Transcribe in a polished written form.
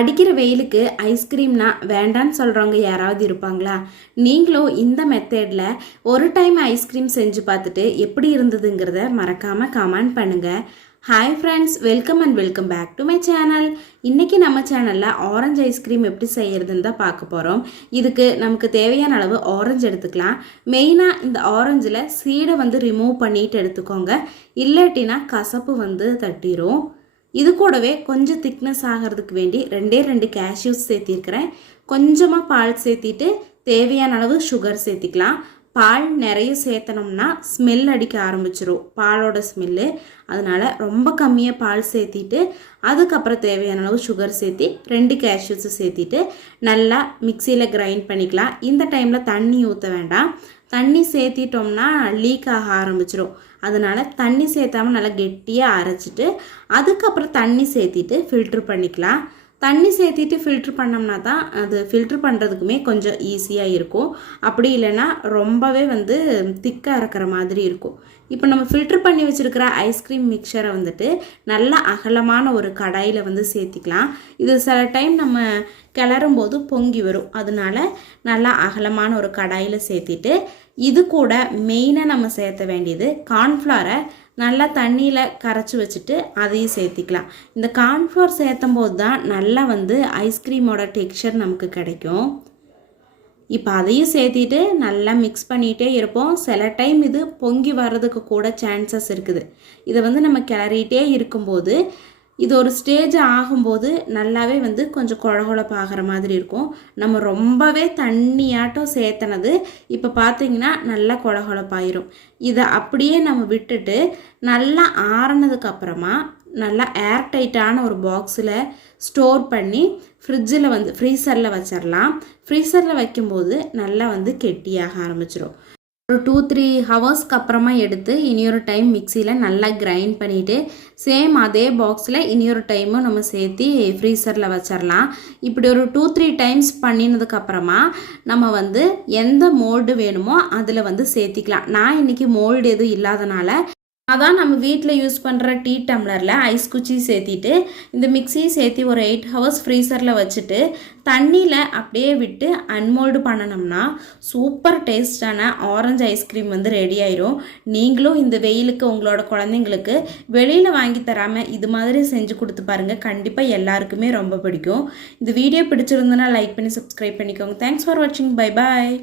அடிக்கிற வெயிலுக்கு ஐஸ்கிரீம்னா வேண்டான்னு சொல்கிறவங்க யாராவது இருப்பாங்களா? நீங்களும் இந்த மெத்தடில் ஒரு டைம் ஐஸ்கிரீம் செஞ்சு பார்த்துட்டு எப்படி இருந்ததுங்கிறத மறக்காமல் கமெண்ட் பண்ணுங்கள். Hi friends, welcome and welcome back to my channel. இன்றைக்கி நம்ம சேனலில் ஆரஞ்சு ஐஸ்கிரீம் எப்படி செய்கிறதுன்னு தான் பார்க்க போகிறோம். இதுக்கு நமக்கு தேவையான அளவு ஆரஞ்சு எடுத்துக்கலாம். மெயினாக இந்த ஆரஞ்சில் சீடை ரிமூவ் பண்ணிட்டு எடுத்துக்கோங்க, இல்லாட்டினா கசப்பு தட்டிரும். இது கூடவே கொஞ்சம் திக்னஸ் ஆகிறதுக்கு வேண்டி ரெண்டு கேஷ்யூஸ் சேர்த்திருக்கிறேன். கொஞ்சமாக பால் சேர்த்திட்டு தேவையான அளவு சுகர் சேர்த்திக்கலாம். பால் நிறைய சேர்த்தனோம்னா ஸ்மெல் அடிக்க ஆரம்பிச்சிரும், பாலோட ஸ்மெல்லு. அதனால் ரொம்ப கம்மியாக பால் சேர்த்திட்டு அதுக்கப்புறம் தேவையான அளவு சுகர் சேர்த்தி 2 கேஷ்யூஸு சேர்த்திட்டு நல்லா மிக்சியில் கிரைண்ட் பண்ணிக்கலாம். இந்த டைமில் தண்ணி ஊற்ற வேண்டாம். தண்ணி சேர்த்திட்டோம்னா லீக் ஆக ஆரம்பிச்சிடும். அதனால் தண்ணி சேர்த்தாமல் நல்லா கெட்டியாக அரைச்சிட்டு அதுக்கப்புறம் தண்ணி சேர்த்திட்டு ஃபில்ட்ரு பண்ணிக்கலாம். தண்ணி சேர்த்திட்டு ஃபில்ட்ரு பண்ணோம்னா தான் அது ஃபில்ட்ரு பண்ணுறதுக்குமே கொஞ்சம் ஈஸியாக இருக்கும். அப்படி இல்லைன்னா ரொம்பவே திக்காக இருக்கிற மாதிரி இருக்கும். இப்போ நம்ம ஃபில்ட்ரு பண்ணி வச்சுருக்கிற ஐஸ்கிரீம் மிக்சரை நல்லா அகலமான ஒரு கடாயில் சேர்த்திக்கலாம். இது சில டைம் நம்ம கிளறும் போது பொங்கி வரும். அதனால நல்லா அகலமான ஒரு கடாயில் சேர்த்திட்டு இது கூட மெயினாக நம்ம சேர்த்த வேண்டியது கார்ன்ஃப்ளவரை நல்லா தண்ணியில் கரைச்சி வச்சுட்டு அதையும் சேர்த்திக்கலாம். இந்த கார்ன்ஃப்ளவர் சேர்த்தும் போது தான் நல்லா ஐஸ்கிரீமோட டெக்ஸ்சர் நமக்கு கிடைக்கும். இப்போ அதையும் சேர்த்திட்டு நல்லா மிக்ஸ் பண்ணிகிட்டே இருப்போம். சில டைம் இது பொங்கி வர்றதுக்கு கூட சான்சஸ் இருக்குது. இதை நம்ம கிளறிட்டே இருக்கும்போது இது ஒரு ஸ்டேஜ் ஆகும்போது நல்லாவே கொஞ்சம் குழகுழப்பாகிற மாதிரி இருக்கும். நம்ம ரொம்பவே தண்ணியாட்டம் சேர்த்தனது இப்போ பார்த்திங்கன்னா நல்லா குழகுழப்பாயிரும். இதை அப்படியே நம்ம விட்டுட்டு நல்லா ஆறுனதுக்கப்புறமா நல்லா ஏர்டைட்டான ஒரு பாக்ஸில் ஸ்டோர் பண்ணி ஃப்ரீசரில் வச்சிடலாம். ஃப்ரீசரில் வைக்கும்போது நல்லா கெட்டியாக ஆரம்பிச்சிடும். ஒரு 2-3 ஹவர்ஸ்க்கு அப்புறமா எடுத்து இனியொரு டைம் மிக்சியில் நல்லா கிரைண்ட் பண்ணிவிட்டு சேம் அதே பாக்ஸில் இனியொரு டைமும் நம்ம சேர்த்து ஃப்ரீசரில் வச்சிடலாம். இப்படி ஒரு 2-3 டைம்ஸ் பண்ணினதுக்கப்புறமா நம்ம எந்த மோல்டு வேணுமோ அதில் சேர்த்திக்கலாம். நான் இன்றைக்கி மோல்டு எதுவும் இல்லாதனால அதான் நம்ம வீட்டில் யூஸ் பண்ணுற டீ டம்ளரில் ஐஸ் குச்சி சேர்த்திட்டு இந்த மிக்ஸியை சேர்த்தி ஒரு 8 ஹவர்ஸ் ஃப்ரீசரில் வச்சுட்டு தண்ணியில் அப்படியே விட்டு அன்மோல்டு பண்ணணும்னா சூப்பர் டேஸ்டான ஆரஞ்சு ஐஸ்கிரீம் ரெடி ஆயிரும். நீங்களும் இந்த வெயிலுக்கு உங்களோட குழந்தைங்களுக்கு வெளியில் வாங்கி தராமல் இது மாதிரி செஞ்சு கொடுத்து பாருங்கள். கண்டிப்பாக எல்லாருக்குமே ரொம்ப பிடிக்கும். இந்த வீடியோ பிடிச்சிருந்தனா லைக் பண்ணி சப்ஸ்கிரைப் பண்ணிக்கோங்க. தேங்க்ஸ் ஃபார் வாட்சிங். Bye bye.